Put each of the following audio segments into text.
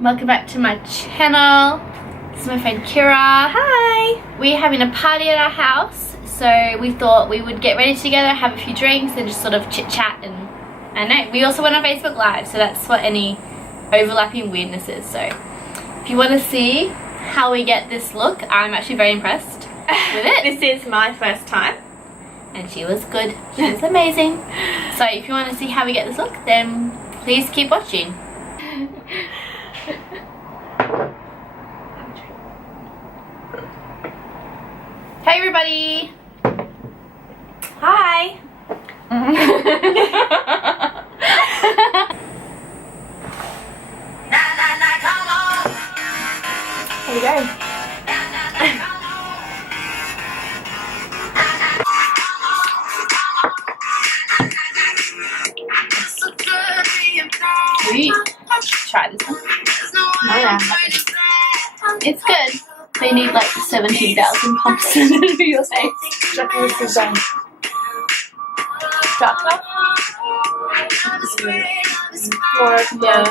welcome back to my channel. This is my friend Kira. Hi! We're having a party at our house, so we thought we would get ready together, have a few drinks and just sort of chit chat, and I don't know, we also went on Facebook Live, so that's what any overlapping weirdness is. So if you want to see how we get this look, I'm actually very impressed with it. This is my first time. And she was good. She was amazing. So if you want to see how we get this look, then please keep watching. Hey everybody! Hi. Here we go. We try this one. Oh yeah. It's good. They need like 17,000 pumps into your face. Check this is dark enough. More, Yeah.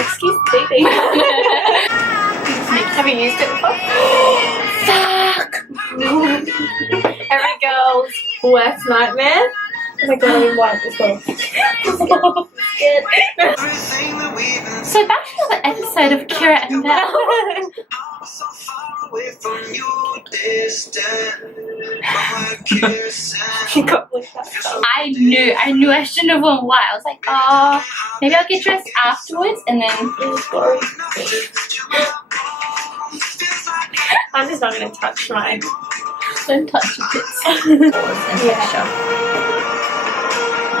Excuse me, baby. Have you used it before? Fuck! Every girl's worst nightmare. Oh my god, I didn't wipe this one. So back to the episode of Kira and Belle. She got like that stuff. I knew I shouldn't have worn white. I was like, oh, maybe I'll get dressed afterwards and then I'm just not going to touch mine. don't touch your tits. Yeah.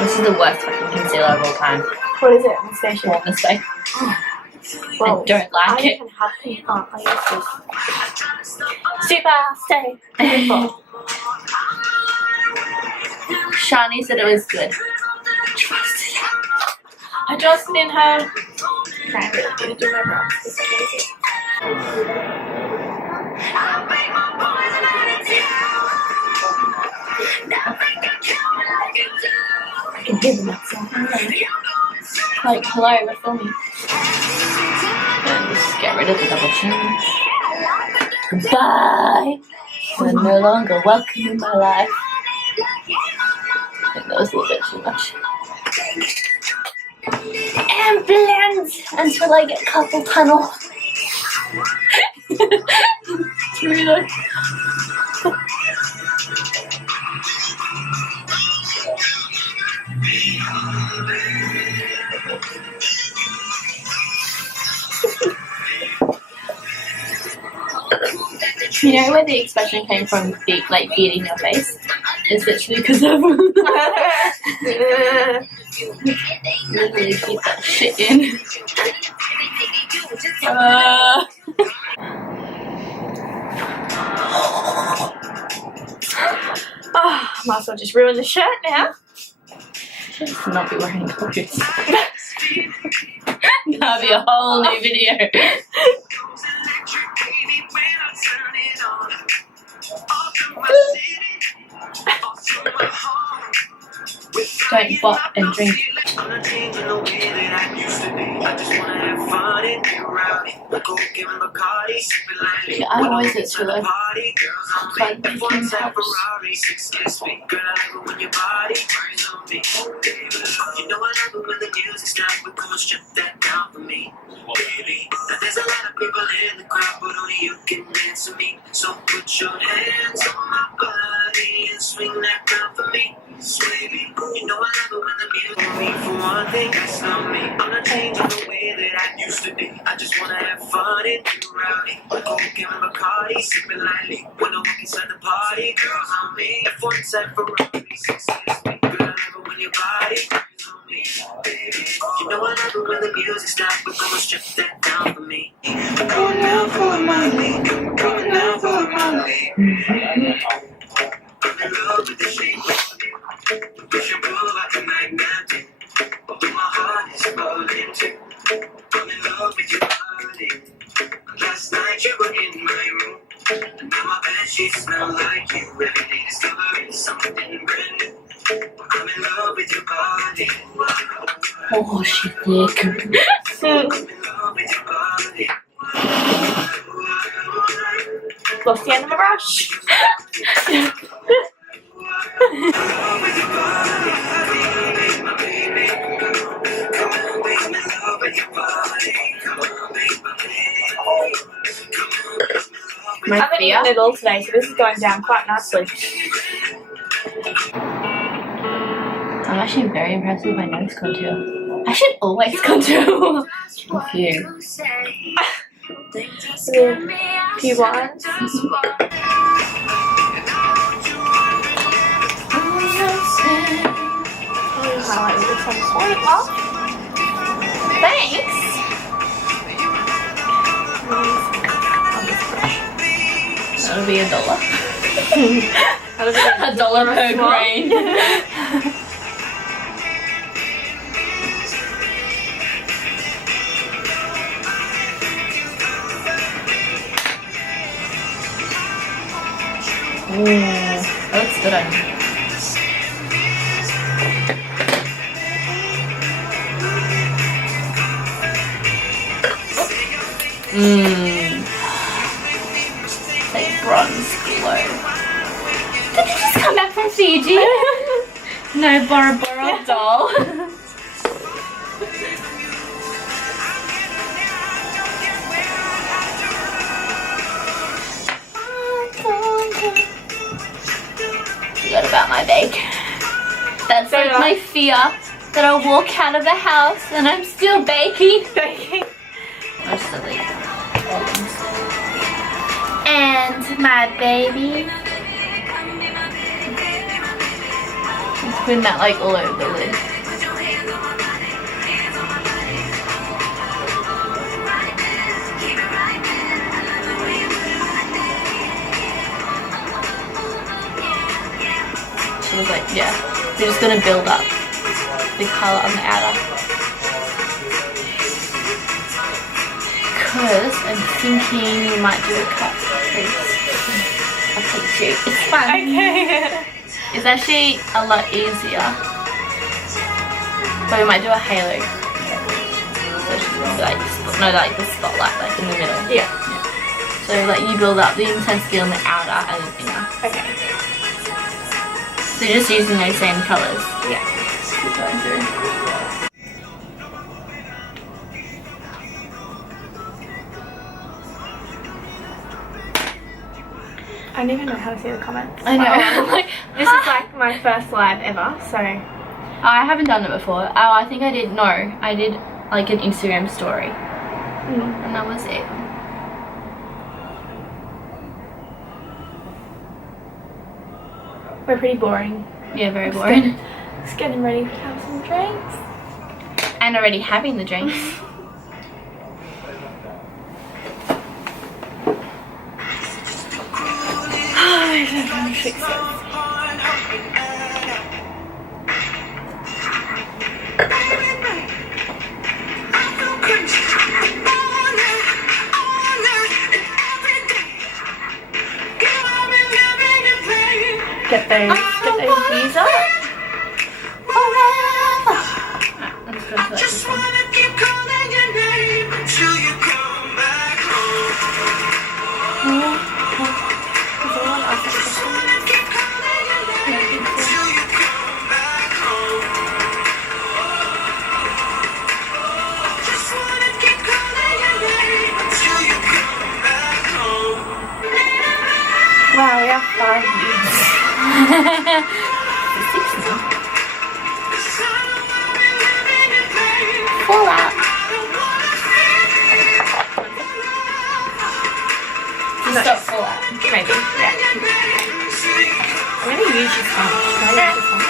This is the worst fucking concealer of all time. What is it? Anastasia? Worn this way. Well, I don't like I it. even have pink. Oh, I use this. Super, stay. Beautiful. Shani said it was good. Trusted her. I trusted in her. Okay, I really need to do my brows. This is amazing. I can hear them outside. Like, hello, we're filming. And just get rid of the double chin. Goodbye. You're no longer welcome in my life. I think that was a little bit too much. And blend until I get carpal tunnel. Really? You know where the expression came from, like beating your face? It's literally because of literally keep that shit in. Oh, might as well just ruin the shirt now. Should not be wearing clothes. That'll be a whole new video. Don't bop and drink. Yeah, I always get too low. But making helps. There's a lot of people in the crowd, but only you can answer me. So put your hands on my body and swing that round for me. Sweetie, you know I love it when the music me. For one thing, that's not me. I'm not changing the way that I used to be. I just wanna have fun and be rowdy. Coke and Bacardi, sipping lightly. When I walk inside the party, girls on me. F1 set Ferrari, success me. Girl, I love it when your body turns on me. Baby, you know I love it when the music stops, but come and strip that down for me. I'm going down for my league. I'm going down for my league. I'm in love with the shape. push and pull like a magnet. Although my heart is falling too. I'm in love with your body. Last night you were in my room. And now my bed sheets smell like you. Every day discovering something brand new. I'm in love with your body. Oh, she's thick. I'm in love with your body. Lost the end of my brush. My I've been fear. eating it all today, so this is going down quite nicely. I'm actually very impressed with my nose contour. I should always contour. With you. A few lines. Highlight with some point off. Thanks. That'll be $1. That'll be $1 per grain. Ooh, that looks good on you. Mmm. Like bronze glow. Did you just come back from Fiji? No Bora Bora doll. Forgot about my bake. That's like my fear, that I'll walk out of the house and I'm still baking. Mostly olives. And my baby. Just putting that like all over the lid. She was like, yeah, they're just gonna build up the colour on the outer. Because I'm thinking we might do a cut crease. I'll teach you. It's fun. Okay. It's actually a lot easier. But we might do a halo. So she's gonna be like the spotlight like in the middle. Yeah. So like you build up the intensity on the outer and the inner. Okay. So you're just using those same colours. Yeah. Keep going through. I don't even know how to see the comments. I know. Like, this is like my first live ever, so. I haven't done it before. Oh, I think I did. No, I did like an Instagram story, and that was it. We're pretty boring. Yeah, very boring. Just getting ready to have some drinks. And already having the drinks. I don't know how to fix this. Get those views up. I'm just going to like this one. Does anyone ask us questions? Wow, we have 5 views. 6 now. Fall out. Just don't fall out. Maybe, yeah. I'm gonna use this one. Can I use this one?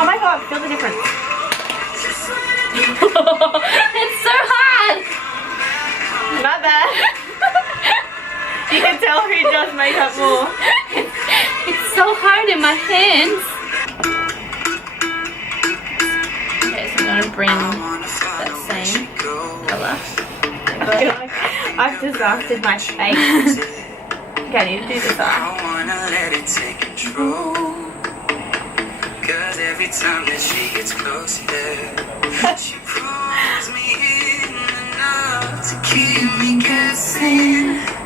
Oh my god, feel the difference. It's so hard. Not bad. You can tell who does makeup more. It's so hard in my hands. bring that same colour. I feel like I've disastered my face. Okay, I need to do this eye. I wanna let it take control. Cause every time that she gets close, yeah, she pulls me in enough to keep me guessing.